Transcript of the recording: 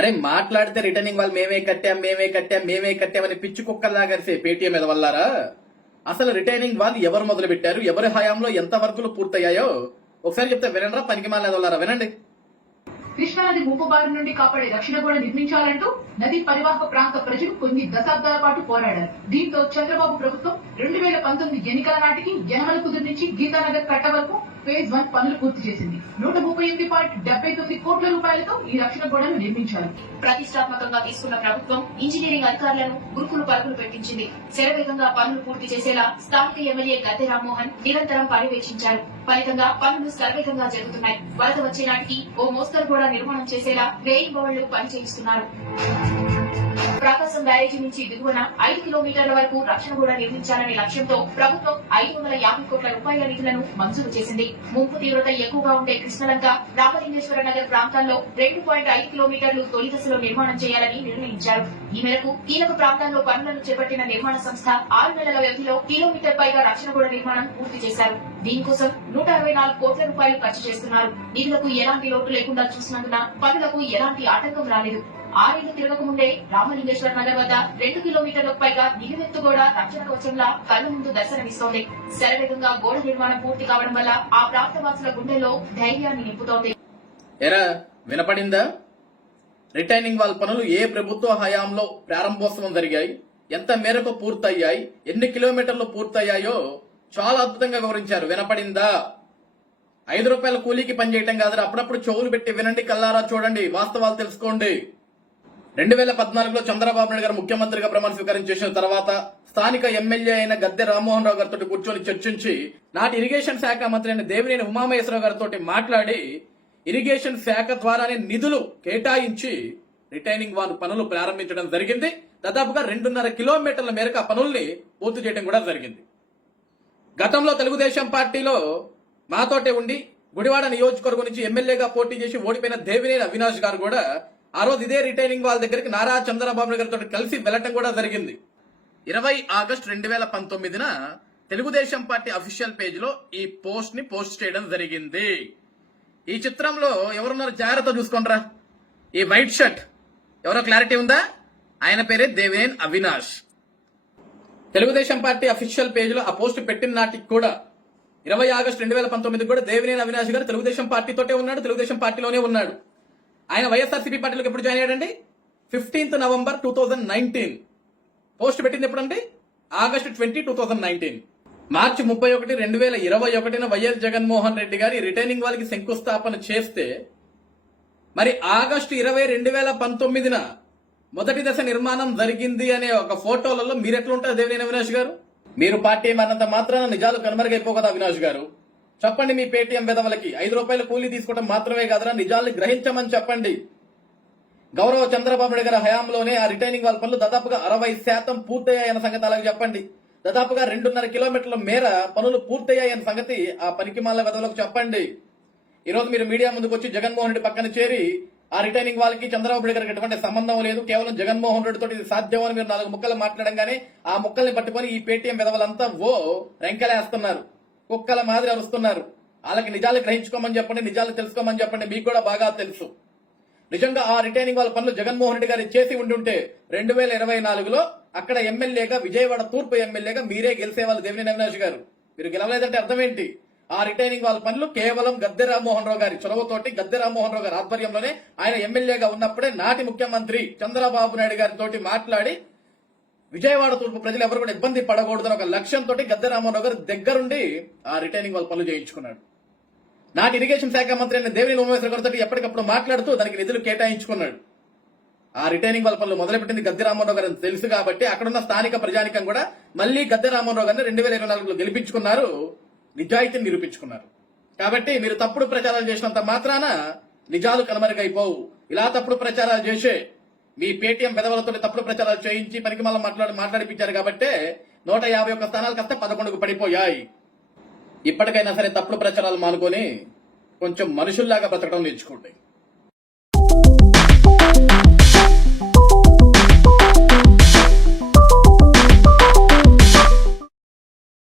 అరే మాట్లాడితే రిటర్నింగ్ వాళ్ళు మేమే కట్టామని పిచ్చి కుక్కల్లాగా పేటీఎం మీద వల్లారా? అసలు రిటైనింగ్ వాళ్ళు ఎవరు మొదలు పెట్టారు, ఎవరి హయాంలో ఎంత వర్కులు పూర్తయ్యాయో ఒకసారి చెప్తే వినండి. పనికి మాలేదు వల్లారా, వినండి. కృష్ణానది ముంపు బారి నుండి కాపాడే రక్షణ గోడ నిర్మించాలంటూ నదీ పరివాహక ప్రాంత ప్రజలు కొన్ని దశాబ్దాల పాటు పోరాడారు. దీంతో చంద్రబాబు ప్రభుత్వం 2019 ఎన్నికల నాటికి యనమల కుదురు నుంచి గీతానగర్ కట్ట వరకు ఫేజ్ 1 పనులు పూర్తి చేసింది. 138.79 కోట్ల రూపాయలతో ఈ రక్షణ గోడను నిర్మించారు. ప్రతిష్టాత్మకంగా తీసుకున్న ప్రభుత్వం ఇంజనీరింగ్ అధికారులను గురుకులు పరుగులు పెట్టించింది. శరవేగంగా పనులు పూర్తి చేసేలా స్థానిక ఎమ్మెల్యే గద్దె రామ్మోహన్ నిరంతరం పర్యవేక్షించారు. ఫలితంగా పనులు శరవేగంగా జరుగుతున్నాయి. వరద వచ్చే నాటికి ఓ మోస్తరు కూడా నిర్మాణం చేసేలా రెయిన్ బోర్డులు పనిచేయిస్తున్నారు. ప్రకాశం బ్యారేజీ నుంచి దిగువన 5 కిలోమీటర్ల వరకు రక్షణ గోడ నిర్మించాలనే లక్ష్యంతో ప్రభుత్వం 550 కోట్ల రూపాయల నిధులను మంజూరు చేసింది. ముంపు తీవ్రత ఎక్కువగా ఉండే కృష్ణలంక, రామలింగేశ్వర నగర్ ప్రాంతాల్లో 2.5 కిలోమీటర్లు తొలి దశలో నిర్మాణం చేయాలని నిర్ణయించారు. ఈ మేరకు కీలక ప్రాంతాల్లో పనులను చేపట్టిన నిర్మాణ సంస్థ 6 నెలల వ్యవధిలో కిలోమీటర్ పైగా రక్షణ గోడ నిర్మాణం పూర్తి చేశారు. దీనికోసం 164 కోట్ల రూపాయలు ఖర్చు చేస్తున్నారు. నిధులకు ఎలాంటి లోటు లేకుండా చూసినందున పనులకు ఎలాంటి ఆటంకం రాలేదు. 6 ఏళ్లు తిరగకముందే రామలింగేశ్వర నగర్ వద్ద 2 కిలోమీటర్లకు పైగా నిలువెత్తు గోడ రక్షణ కవచంలా కళ్ల ముందు దర్శనమిస్తోంది. శరవేగంగా గోడ నిర్మాణం పూర్తి కావడం వల్ల ఆ ప్రాంతవాసుల గుండెల్లో ధైర్యాన్ని నింపుతోంది. ఎరా వినపడిందా? రిటైనింగ్ వాల్ పనులు ఏ ప్రభుత్వ హయాంలో ప్రారంభోత్సవం జరిగాయి, ఎంత మేరకు పూర్తయ్యాయి, ఎన్ని కిలోమీటర్లు పూర్తయ్యాయో చాలా అద్భుతంగా వివరించారు. వినపడిందా? 5 రూపాయల కూలీకి పనిచేయటం కాదు, అప్పుడప్పుడు చెవులు పెట్టి వినండి, కల్లారా చూడండి, వాస్తవాలు తెలుసుకోండి. 2014లో చంద్రబాబు నాయుడు గారు ముఖ్యమంత్రిగా ప్రమాణ స్వీకారం చేసిన తర్వాత స్థానిక ఎమ్మెల్యే అయిన గద్దె రామ్మోహన్ రావు గారితో కూర్చొని చర్చించి నాటి ఇరిగేషన్ శాఖ మంత్రి అయిన దేవినేని ఉమామహేశ్వరరావు గారితో మాట్లాడి ఇరిగేషన్ శాఖ ద్వారానే నిధులు కేటాయించి రిటైనింగ్ వాల్ పనులు ప్రారంభించడం జరిగింది. దాదాపుగా 2.5 కిలోమీటర్ల మేరకు ఆ పనుల్ని పూర్తి చేయడం కూడా జరిగింది. గతంలో తెలుగుదేశం పార్టీలో మాతోటే ఉండి గుడివాడ నియోజకవర్గం నుంచి ఎమ్మెల్యేగా పోటీ చేసి ఓడిపోయిన దేవినేని అవినాష్ గారు కూడా ఆ రోజు ఇదే రిటైనింగ్ వాల్ దగ్గరికి నారా చంద్రబాబు నాయుడు గారితో కలిసి వెళ్లటం కూడా జరిగింది. 20 ఆగస్టు 2019న తెలుగుదేశం పార్టీ అఫీషియల్ పేజ్ లో ఈ పోస్ట్ ని పోస్ట్ చేయడం జరిగింది. ఈ చిత్రంలో ఎవరున్నారు జాగ్రత్త చూసుకోండిరా. ఈ వైట్ షర్ట్ ఎవరో క్లారిటీ ఉందా? ఆయన పేరే Devineni Avinash. Telugu Desam party official page లో ఆ పోస్ట్ పెట్టిన నాటికి కూడా 20 ఆగస్టు 2019 కూడా దేవినేని అవినాష్ గారు తెలుగుదేశం పార్టీతోటే ఉన్నాడు, తెలుగుదేశం పార్టీలోనే ఉన్నాడు. ఆయన వైఎస్ఆర్సీపీ పార్టీలోకి ఎప్పుడు జాయిన్ అయ్యాడండి? 15 నవంబర్ 2019. పోస్ట్ పెట్టింది ఎప్పుడండి? ఆగస్టు 20, 2019. మార్చి 31, 2021న వైఎస్ జగన్మోహన్ రెడ్డి గారి రిటైనింగ్ వాళ్ళకి శంకుస్థాపన చేస్తే మరి ఆగస్టు 20, 2019న మొదటి దశ నిర్మాణం జరిగింది అనే ఒక ఫోటోలలో మీరు ఎట్లుంటారు దేవినేని అవినాష్ గారు? మీరు పార్టీ అన్నంత మాత్రాన నిజాలు కనుమరుగైపో కదా అవినాష్ గారు. చెప్పండి మీ పేటీఎం విధవలకి 5 రూపాయల కూలీ తీసుకోవడం మాత్రమే కాదురా, నిజాల్ని గ్రహించమని చెప్పండి. గౌరవ చంద్రబాబు నాయుడు గారి హయాంలోనే ఆ రిటైనింగ్ వాల్ పనులు దాదాపుగా 60% పూర్తయ్యాయన్న సంగతి అలాగే చెప్పండి. దాదాపుగా 2.5 కిలోమీటర్ల మేర పనులు పూర్తయ్యాయన్న సంగతి ఆ పనికిమాల విధవలకు చెప్పండి. ఈ రోజు మీరు మీడియా ముందుకు వచ్చి జగన్మోహన్ రెడ్డి పక్కన చేరి ఆ రిటైనింగ్ వాళ్ళకి చంద్రబాబు నాయుడు గారికి ఎటువంటి సంబంధం లేదు, కేవలం జగన్మోహన్ రెడ్డి తోటి ఇది సాధ్యం అని మీరు 4 ముక్కలు మాట్లాడంగానే ఆ ముక్కల్ని పట్టుకొని ఈ పేటీఎం విధవలంతా రెంకెలేస్తున్నారు, కుక్కల మాదిరి అరుస్తున్నారు. వాళ్ళకి నిజాలు గ్రహించుకోమని చెప్పండి, నిజాలు తెలుసుకోమని చెప్పండి. మీకు కూడా బాగా తెలుసు నిజంగా ఆ రిటైనింగ్ వాళ్ళ పనులు జగన్మోహన్ రెడ్డి గారు చేసి ఉండుంటే 2024లో అక్కడ ఎమ్మెల్యేగా, విజయవాడ తూర్పు ఎమ్మెల్యేగా మీరే గెలిచేవాళ్ళు దేవినేని అవినాష్ గారు. మీరు గెలవలేదంటే అర్థం ఏంటి? ఆ రిటైనింగ్ వాళ్ళ పనులు కేవలం గద్దె రామ్మోహన్ రావు గారి చొరవతోటి, గద్దె రామ్మోహన్ రావు గారి ఆధ్వర్యంలోనే ఆయన ఎమ్మెల్యేగా ఉన్నప్పుడే నాటి ముఖ్యమంత్రి చంద్రబాబు నాయుడు గారితో మాట్లాడి విజయవాడ తూర్పు ప్రజలు ఎవరు కూడా ఇబ్బంది పడకూడదని ఒక లక్ష్యంతో గద్దె రామ్మోహన్ రావు గారు దగ్గరుండి ఆ రిటైనింగ్ వాళ్ళ పనులు చేయించుకున్నాడు. నాటి ఇరిగేషన్ శాఖ మంత్రి అయిన దేవినేని ఉమామహేశ్వర గారితో ఎప్పటికప్పుడు మాట్లాడుతూ దానికి నిధులు కేటాయించుకున్నాడు. ఆ రిటైనింగ్ వాళ్ళ పనులు మొదలుపెట్టింది గద్దె రామ్మోహన్ రావు గారు తెలుసు కాబట్టి అక్కడున్న స్థానిక ప్రజానికం కూడా మళ్లీ గద్దె రామ్మోహన్ రావు గారిని 2024లో గెలిపించుకున్నారు, నిజాయితీని నిరూపించుకున్నారు. కాబట్టి మీరు తప్పుడు ప్రచారాలు చేసినంత మాత్రాన నిజాలు కనుమరుగైపోవు. ఇలా తప్పుడు ప్రచారాలు చేసే మీ పేటీఎం పెదవులతో తప్పుడు ప్రచారాలు చేయించి పనికి మళ్ళీ మాట్లాడిపించారు కాబట్టి 151 స్థానాలు కాస్త 11కు పడిపోయాయి. ఇప్పటికైనా సరే తప్పుడు ప్రచారాలు మానుకొని కొంచెం మనుషుల్లాగా బ్రతకడం నేర్చుకోండి.